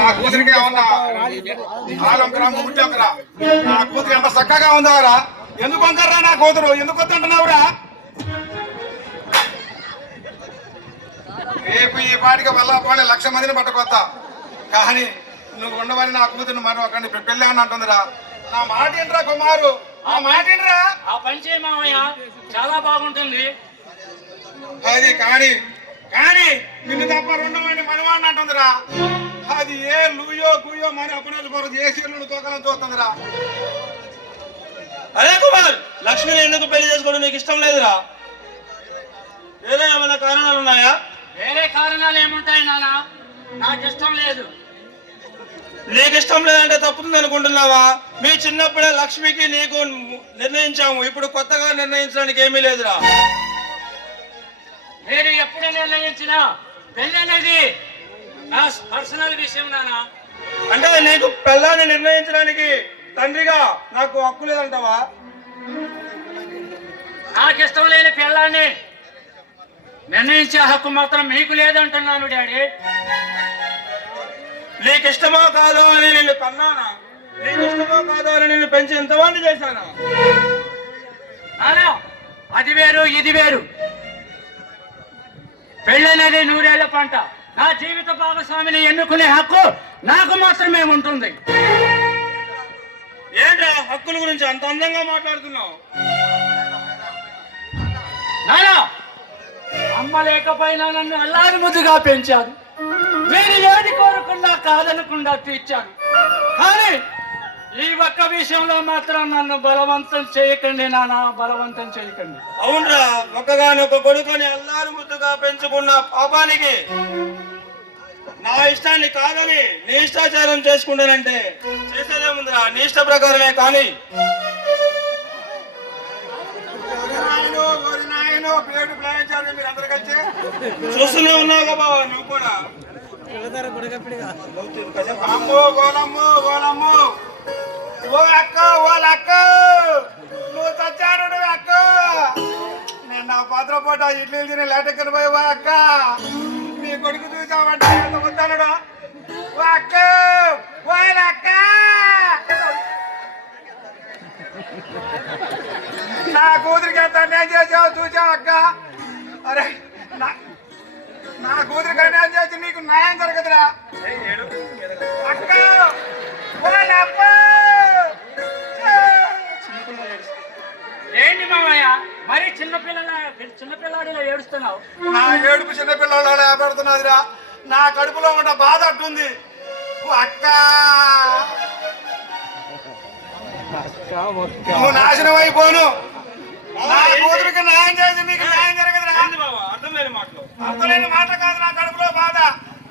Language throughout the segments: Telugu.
నా కూతురికి ఏమన్నా ఆలంకరా ముడ్డోకరా నా కూతురు ఎంత చక్కగా ఉందారా ఎందుకు వంకర్రా నా కూతురు ఎందుకు వద్దంటున్నావురా రేపు ఈ పాటికి వల్ల పోనీ 1,00,000 మందిని పట్టుకొస్తా కానీ నువ్వు ఉండవని నా కూతురు మరో అక్కడ ఇప్పుడు పెళ్ళి అని అంటుందిరా నా మాట ఏంట్రా కుమారు ఆ మాట ఏంట్రా ఆ పని చేయమయ్య చాలా బాగుంటుంది అది కానీ కానీ నిన్ను తప్ప రెండవని మనవాడిని అంటుందిరా అది ఏ లూయో గుయ్యో మరి అప్పుడు ఏ సీర్లు తోకలని చూస్తుందిరా అదే కుమార్ లక్ష్మిని ఎందుకు పెళ్లి చేసుకోవడం నీకు ఇష్టం లేదురా వేరే ఏమైనా కారణాలు ఉన్నాయా వేరే కారణాలు ఏముంటాయి నాన్న నాకు ఇష్టం లేదు నీకు ఇష్టం లేదంటే తప్పుతుంది అనుకుంటున్నావా మీ చిన్నప్పుడే లక్ష్మికి నీకు నిర్ణయించాము ఇప్పుడు కొత్తగా నిర్ణయించడానికి ఏమీ లేదురా మీరు ఎప్పుడు నిర్ణయించినా పెళ్ళి అనేది నా పర్సనల్ విషయం నాన్న అంటే నీకు పెళ్ళాన్ని నిర్ణయించడానికి తండ్రిగా నాకు హక్కు లేదంటావా నాకు ఇష్టం లేని పెళ్ళాన్ని నిర్ణయించే హక్కు మాత్రం మీకు లేదంటున్నాను డాడీ నీకు ఇష్టమో కాదో అని నిన్ను కన్నానా నీకు ఇష్టమో కాదో అని నిన్ను పెంచి ఎంతమంది చేశాను నాన్న అది వేరు ఇది వేరు పెళ్ళనేది 100 ఏళ్ల పంట నా జీవిత భాగస్వామిని ఎన్నుకునే హక్కు నాకు మాత్రమే ఉంటుంది ఏంట్రా హక్కుల గురించి అంత అందంగా మాట్లాడుతున్నావు నాన్న అమ్మ లేకపోయినా నన్ను అల్లారి ముద్దుగా పెంచారు మీరు ఏది కోరకుండా కాదనకుండా తీర్చారు కానీ ఈ ఒక్క విషయంలో మాత్రం నన్ను బలవంతం చేయకండి నాన్న బలవంతం చేయకండి అవునరా ఒక్కగానొక్క కొడుకుని అల్లారు ముద్దుగా పెంచుకున్న పాపానికి నా ఇష్టాన్ని కాదని నీ ఇష్టాచారం చేసుకుంటానంటే చేసేదేముందిరా నీ ఇష్ట ప్రకారమే కానీ చూస్తూనే ఉన్నావుగా బావా నువ్వు కూడా అమ్మో గోలమ్ము గోలమ్ము ఓ అక్క ఓలక్క నువ్వు చచ్చాడు అక్క నేను నా పాత్రపోట ఇడ్లీలు తిని లేటెక్కని పోయి ఓ అక్క నీ కొడుకు చూసావంటే ఎంత వస్తాడు ఓ అక్క ఓలక్క నా కూతురికి ఎంత అన్యాయం చేసావు చూసావు అక్క అరే నా కూతురికి అన్యాయం చేసి నీకు న్యాయం జరగదురా అక్క ఏంటి మామయ్య మరి చిన్నపిల్లాడిలో ఏడుస్తున్నావు నా ఏడుపు చిన్నపిల్లలు ఏపడుతున్నదిరా నా కడుపులో ఉన్న బాధ అట్టుంది అక్క నువ్వు నాశనం అయిపోను నా కూతురికి న్యాయం చేసి నీకు న్యాయం జరగదురా అర్థం మాటలు అర్థలేని మాట కాదు నా కడుపులో బాధ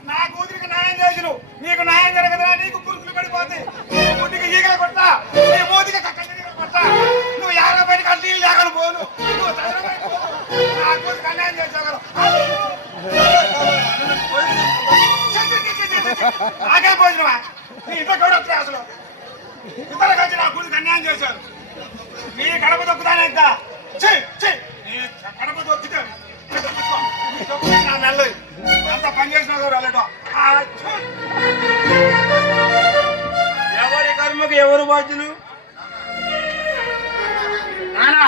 నా కూతురికి న్యాయం చేసి నువ్వు నీకు న్యాయం జరగదురా నీకు పురుగులు పడిపోతాయి నీ ముట్టికి ఈగలు కొట్టా నీ మూతికి కొట్టా నువ్వు 50 పైకి నీళ్ళు లేకను పోను నువ్వు నా కూతురికి అన్యాయం చేసావు నాకే పోయినవా నీ ఇంట్లో కూడా వచ్చాయి అసలు ఇతరులకు వచ్చి నా కూతురికి అన్యాయం చేశారు నీ కడప దొక్కుతానే ఇంకా నీ కడప దొక్కితే నా నెల ఎంత పని చేసినా వెళ్ళటం ఎవరి కర్మకు ఎవరు బాధ్యులు నానా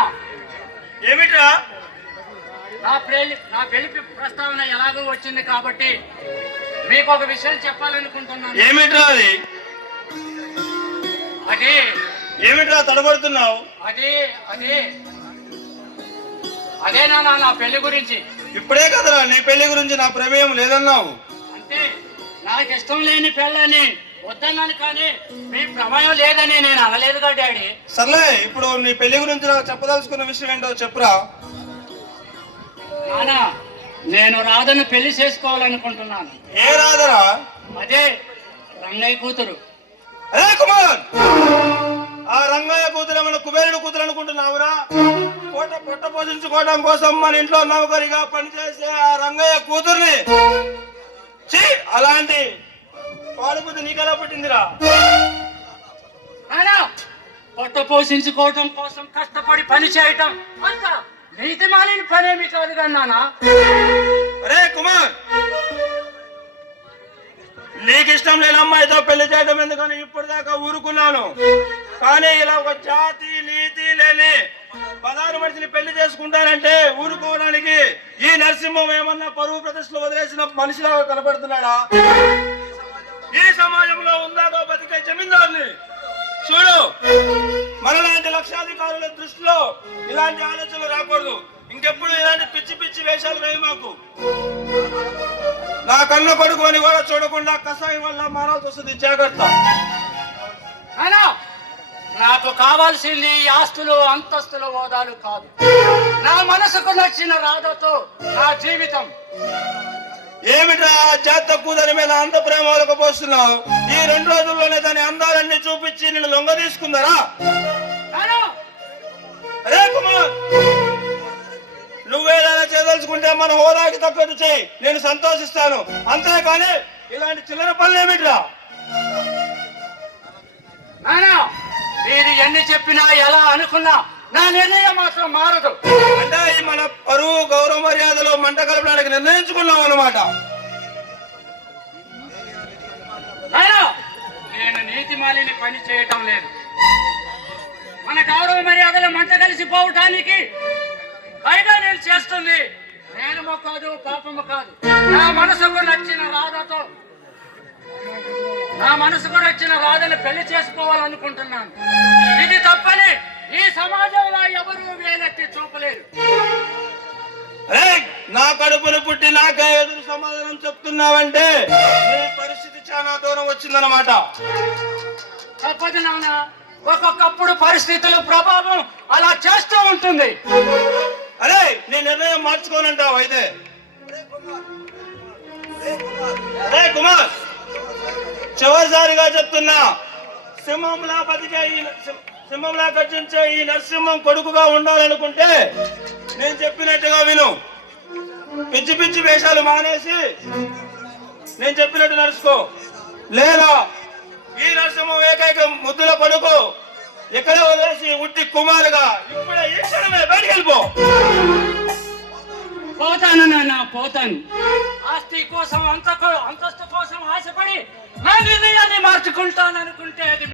ఏమిట్రా నా పెళ్లి ప్రస్తావన ఎలాగో వచ్చింది కాబట్టి మీకు ఒక విషయం చెప్పాలనుకుంటున్నాను ఏమిట్రా అది అది ఏమిట్రా తడబడుతున్నావు అదే నాన్న నా పెళ్లి గురించి ఇప్పుడే కదరా నీ పెళ్లి గురించి నా ప్రమేయం లేదన్నావు అంటే నాకు ఇష్టం లేని పెళ్ళని వద్దన్నాను కానీ మీ ప్రమేయం లేదని నేను అనలేదుగా డాడీ సర్లే ఇప్పుడు నీ పెళ్లి గురించి నాకు చెప్పదలుచుకున్న విషయం ఏంటో చెప్పురా నానా నేను రాధను పెళ్లి చేసుకోవాలనుకుంటున్నాను ఏ రాధరా అదే రంగయ్య కూతురు అరే కుమార్ ఆ రంగయ్య కూతురు ఏమన్నా కుబేరుడు కూతురు అనుకుంటున్నావురా పొట్ట పోషించుకోవడం కోసం మన ఇంట్లో నౌకరిగా పనిచేసే ఆ రంగయ్య కూతుర్ని అలాంటి పాడుబుద్ధి నీకెలా పుట్టిందిరా పొట్ట పోషించుకోవటం కోసం కష్టపడి పని చేయటం అంత నీతి మాలిన పనేమి కాదు నానా అరే కుమార్ నీకు ఇష్టం లేని అమ్మాయితో పెళ్లి చేయడం ఎందుకని ఇప్పటిదాకా ఊరుకున్నాను. కానీ ఇలా ఒక జాతి నీతి లేని పదారు మనిషిని పెళ్లి చేసుకుంటానంటే ఊరుకోవడానికి ఈ నరసింహం ఏమన్నా పరువు ప్రతిష్టలు వదిలేసిన మనిషిలా కనపడుతున్నాడా? ఈ సమాజంలో ఉందాక బతికే జమీందారుని చూడు. మనలాంటి లక్షాధికారుల దృష్టిలో ఇలాంటి ఆలోచనలు రాకూడదు. ఇంకెప్పుడు ఇలాంటి పిచ్చి పిచ్చి వేషాలు వేయి మాకు. నా కన్న కొడుకు అని కూడా చూడకుండా కషాయం వల్ల మారాల్సి వస్తుంది, జాగ్రత్త. అయినా నాకు కావాల్సింది ఈ ఆస్తులు అంతస్తులు హోదాలు కాదు. నా మనసుకు నచ్చిన రాధతో నా జీవితం. ఏమిటా జాత కూదని మీద అంత ప్రేమ పోస్తున్నావు? ఈ 2 రోజుల్లోనే దాని అందాలన్నీ చూపించి నిన్ను లొంగ తీసుకుందరా? అరే కుమార్, నువ్వేదైనా చేయదలుచుకుంటే మన హోదాకి తగ్గట్టు చేయి, నేను సంతోషిస్తాను. అంతేకాని ఇలాంటి చిల్లర పనులు ఏమిట్రా? నానా, మీరు ఎన్ని చెప్పినా ఎలా అనుకున్నా నా నిర్ణయం మాత్రం మారదు. అంటే ఈ మన పరువు గౌరవ మర్యాదలు మంట కలపడానికి నిర్ణయించుకున్నావు అన్నమాట. నేను నీతి మాలిని పని చేయటం లేదు. మన గౌరవ మర్యాదలు మంట కలిసిపోవటానికి పైగా నేను చేస్తుంది నేరము కాదు, పాపము కాదు. నా మనసుకు నచ్చిన రాధను పెళ్లి చేసుకోవాలనుకుంటున్నాను. ఇది తప్పని ఈ సమాజంలో ఎవరు వేలెత్తి చూపలేరు. నా కడుపును పుట్టి నాకే ఎదురు సమాధానం చెప్తున్నావంటే నీ పరిస్థితి చాలా దూరం వచ్చిందన్నమాట. తప్పదు నాన్న, ఒక్కొక్కప్పుడు పరిస్థితుల ప్రభావం అలా చేస్తూ ఉంటుంది. అరే నీ నిర్ణయం మార్చుకోనంటావు అయితే? అరే కుమార్, చివరిసారిగా చెప్తున్నా, సింహంలా గర్జించే ఈ నరసింహం కొడుకుగా ఉండాలనుకుంటే నేను చెప్పినట్టుగా విను. పిచ్చి పిచ్చి వేషాలు మానేసి నేను చెప్పినట్టు నడుచుకో. లేదా ఈ నరసింహం ఏకైక ముద్దుల కొడుకు ఇక్కడే వదిలేసి ఉట్టి కుమారుగా ఇప్పుడే ఈ క్షణమే బయటికి వెళ్ళిపో. పోతాను నాన్న, పోతాను. ఆస్తి కోసం అంతస్తు కోసం ఆశపడి నా నిర్ణయాన్ని మార్చుకుంటాననుకుంటే అది